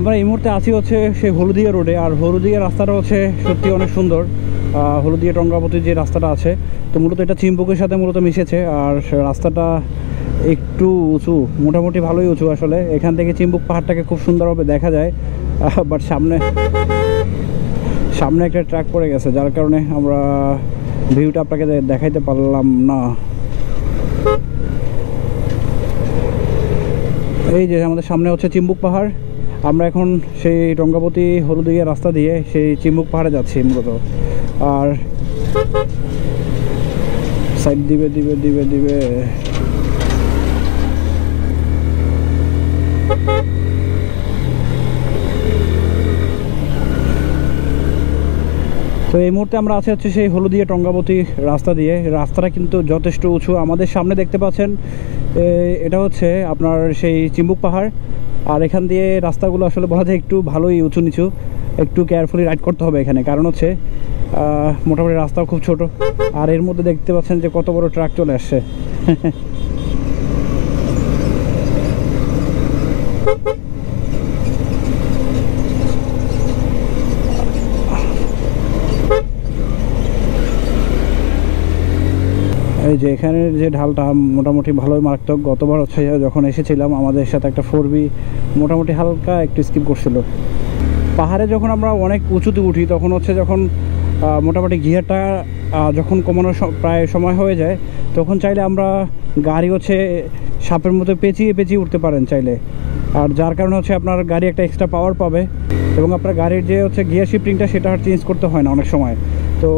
আমরা এই মুহূর্তে আছি হচ্ছে সেই হলদিয়া রোডে, আর হলদিয়া রাস্তাটা হচ্ছে সত্যি অনেক সুন্দর। হলদিয়া টঙ্গাবতীর যে রাস্তাটা আছে, তো মূলত এটা চিম্বুকের সাথে মূলত মিশেছে। আর রাস্তাটা একটু উঁচু, মোটামুটি ভালোই উঁচু আসলে। এখান থেকে চিম্বুক পাহাড়টাকে খুব সুন্দরভাবে দেখা যায়, বাট সামনে একটা ট্রাক পড়ে গেছে, যার কারণে আমরা ভিউটা আপনাকে দেখাইতে পারলাম না। এই যে আমাদের সামনে হচ্ছে চিম্বুক পাহাড়। আমরা এখন সেই টঙ্গাবতী হলদিয়া রাস্তা দিয়ে সেই চিম্বুক পাহাড়ে যাচ্ছি মূলত। আর সাইড দিবে দিবে দিবে দিবে তো এই মুহূর্তে আমরা আছি হচ্ছে সেই হলদিয়া টঙ্গাবতী রাস্তা দিয়ে। রাস্তাটা কিন্তু যথেষ্ট উঁচু। আমাদের সামনে দেখতে পাচ্ছেন এটা হচ্ছে আপনার সেই চিম্বুক পাহাড়। আর এখান দিয়ে রাস্তাগুলো আসলে বলা যায় একটু ভালোই উঁচু নিচু, একটু কেয়ারফুলি রাইড করতে হবে এখানে, কারণ হচ্ছে মোটামুটি রাস্তাও খুব ছোট। আর এর মধ্যে দেখতে পাচ্ছেন যে কত বড় ট্রাক চলে আসছে। এই যে এখানের যে ঢালটা মোটামুটি ভালোই মারাত্মক। গতবার হচ্ছে যখন এসেছিলাম আমাদের সাথে একটা 4B মোটামুটি হালকা একটু স্কিপ করছিল। পাহাড়ে যখন আমরা অনেক উঁচুতে উঠি তখন হচ্ছে যখন মোটামুটি গিয়ারটা যখন কমানোর প্রায় সময় হয়ে যায়, তখন চাইলে আমরা গাড়ি হচ্ছে সাপের মতো পেঁচিয়ে পেঁচিয়ে উঠতে পারেন চাইলে। আর যার কারণে হচ্ছে আপনার গাড়ি একটা এক্সট্রা পাওয়ার পাবে, এবং আপনার গাড়ির যে হচ্ছে গিয়ার শিফটিংটা সেটা আর চেঞ্জ করতে হয় না অনেক সময়। তো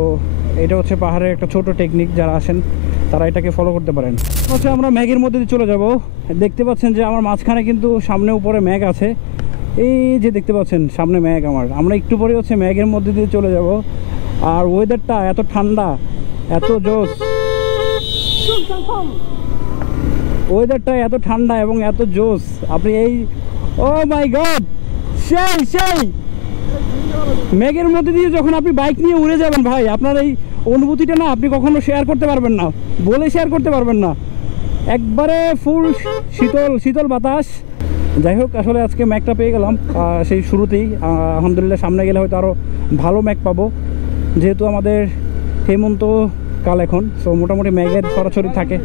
এটা হচ্ছে পাহাড়ের একটা ছোট টেকনিক, যারা আসেন তারা এটাকে ফলো করতে পারেন। হচ্ছে আমরা ম্যাগের মধ্যে দিয়ে চলে যাব। দেখতে পাচ্ছেন যে আমার মাঝখানে কিন্তু সামনে উপরে ম্যাগ আছে। এই যে দেখতে পাচ্ছেন সামনে ম্যাগ আমরা একটু পরে হচ্ছে ম্যাগের মধ্যে দিয়ে চলে যাব। আর ওয়েদারটা এত ঠান্ডা, এত জোস, ওয়েদারটা এত ঠান্ডা এবং এত জোস। আপনি এই ও মাই গড, সেই ম্যাগের মধ্যে দিয়ে যখন আপনি বাইক নিয়ে উড়ে যাবেন ভাই, আপনার এই অনুভূতিটা না আপনি কখনো শেয়ার করতে পারবেন না, বলে শেয়ার করতে পারবেন না। একবারে ফুল শীতল বাতাস। যাই হোক, আসলে আজকে ম্যাগটা পেয়ে গেলাম সেই শুরুতেই। আলহামদুলিল্লাহ সামনে গেলে হয়তো আরও ভালো ম্যাগ পাবো, যেহেতু আমাদের হেমন্তকাল এখন। সো মোটামুটি ম্যাগের ছড়াছড়ি থাকে।